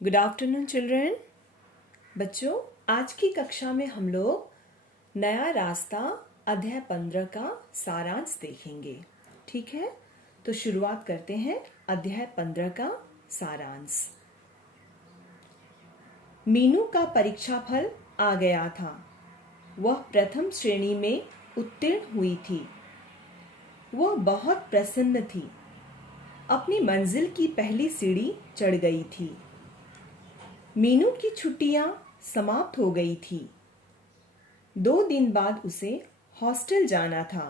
Good afternoon children. बच्चों, आज की कक्षा में हम लोग नया रास्ता अध्याय 15 का सारांश देखेंगे। ठीक है, तो शुरुआत करते हैं अध्याय 15 का सारांश। मीनू का परीक्षा फल आ गया था। वह प्रथम श्रेणी में उत्तीर्ण हुई थी। वह बहुत प्रसन्न थी। अपनी मंजिल की पहली सीढ़ी चढ़ गई थी। मीनू की छुट्टियां समाप्त हो गई थी। 2 दिन बाद उसे हॉस्टल जाना था।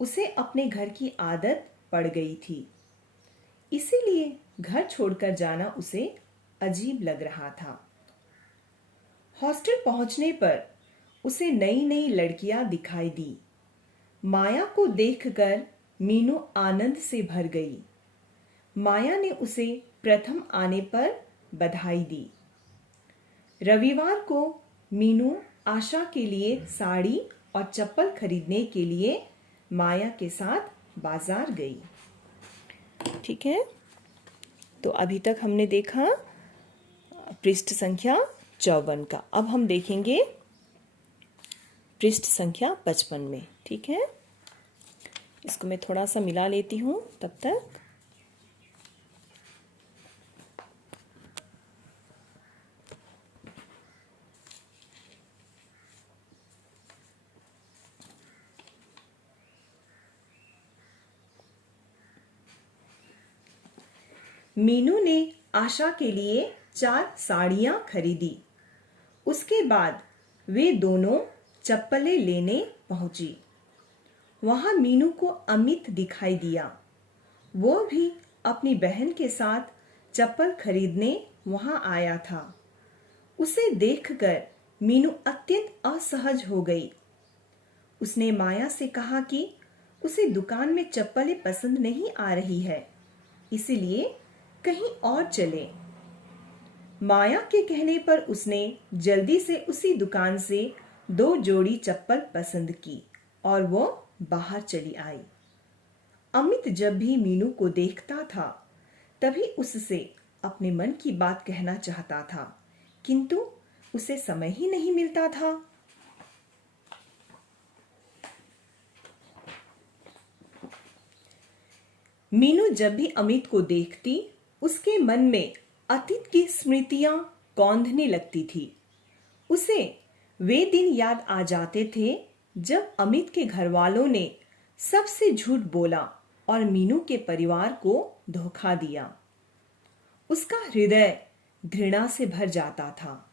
उसे अपने घर की आदत पड़ गई थी, इसीलिए घर छोड़कर जाना उसे अजीब लग रहा था। हॉस्टल पहुंचने पर उसे नई नई लड़कियां दिखाई दी। माया को देखकर मीनू आनंद से भर गई। माया ने उसे प्रथम आने पर बधाई दी। रविवार को मीनू आशा के लिए साड़ी और चप्पल खरीदने के लिए माया के साथ बाजार गई। ठीक है, तो अभी तक हमने देखा पृष्ठ संख्या 54 का। अब हम देखेंगे पृष्ठ संख्या 55 में। ठीक है, इसको मैं थोड़ा सा मिला लेती हूँ तब तक। मीनू ने आशा के लिए 4 साड़ियां खरीदी। उसके बाद वे दोनों चप्पलें लेने पहुंची। वहां मीनू को अमित दिखाई दिया। वो भी अपनी बहन के साथ चप्पल खरीदने वहां आया था। उसे देखकर मीनू अत्यंत असहज हो गई। उसने माया से कहा कि उसे दुकान में चप्पलें पसंद नहीं आ रही है, इसलिए कहीं और चले। माया के कहने पर उसने जल्दी से उसी दुकान से 2 जोड़ी चप्पल पसंद की और वो बाहर चली आई। अमित जब भी मीनू को देखता था तभी उससे अपने मन की बात कहना चाहता था, किंतु उसे समय ही नहीं मिलता था। मीनू जब भी अमित को देखती उसके मन में अतीत की स्मृतियां कौंधने लगती थी। उसे वे दिन याद आ जाते थे जब अमित के घर वालों ने सबसे झूठ बोला और मीनू के परिवार को धोखा दिया। उसका हृदय घृणा से भर जाता था।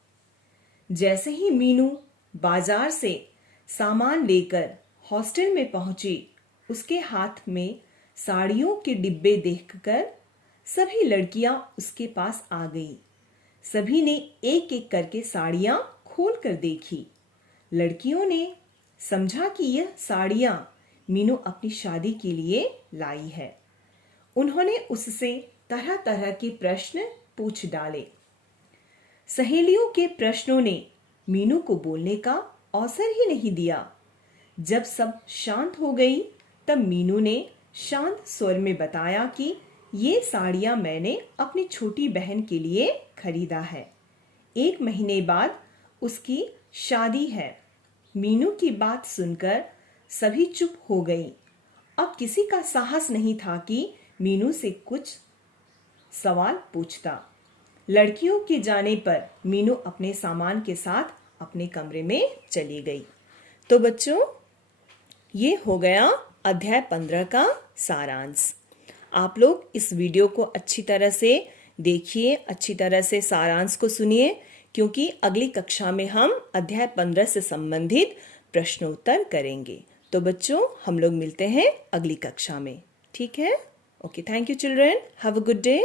जैसे ही मीनू बाजार से सामान लेकर हॉस्टल में पहुंची, उसके हाथ में साड़ियों के डिब्बे देखकर सभी लड़कियां उसके पास आ गईं। सभी ने एक एक करके साड़ियां खोलकर देखी। लड़कियों ने समझा कि यह साड़ियां मीनू अपनी शादी के लिए लाई है। उन्होंने उससे तरह तरह के प्रश्न पूछ डाले। सहेलियों के प्रश्नों ने मीनू को बोलने का अवसर ही नहीं दिया। जब सब शांत हो गई तब मीनू ने शांत स्वर में बताया कि ये साड़ियां मैंने अपनी छोटी बहन के लिए खरीदा है। 1 महीने बाद उसकी शादी है। मीनू की बात सुनकर सभी चुप हो गई। अब किसी का साहस नहीं था कि मीनू से कुछ सवाल पूछता। लड़कियों के जाने पर मीनू अपने सामान के साथ अपने कमरे में चली गई। तो बच्चों, ये हो गया अध्याय 15 का सारांश। आप लोग इस वीडियो को अच्छी तरह से देखिए, अच्छी तरह से सारांश को सुनिए, क्योंकि अगली कक्षा में हम अध्याय 15 से संबंधित प्रश्नोत्तर करेंगे। तो बच्चों, हम लोग मिलते हैं अगली कक्षा में। ठीक है? Okay, thank you children, have a good day.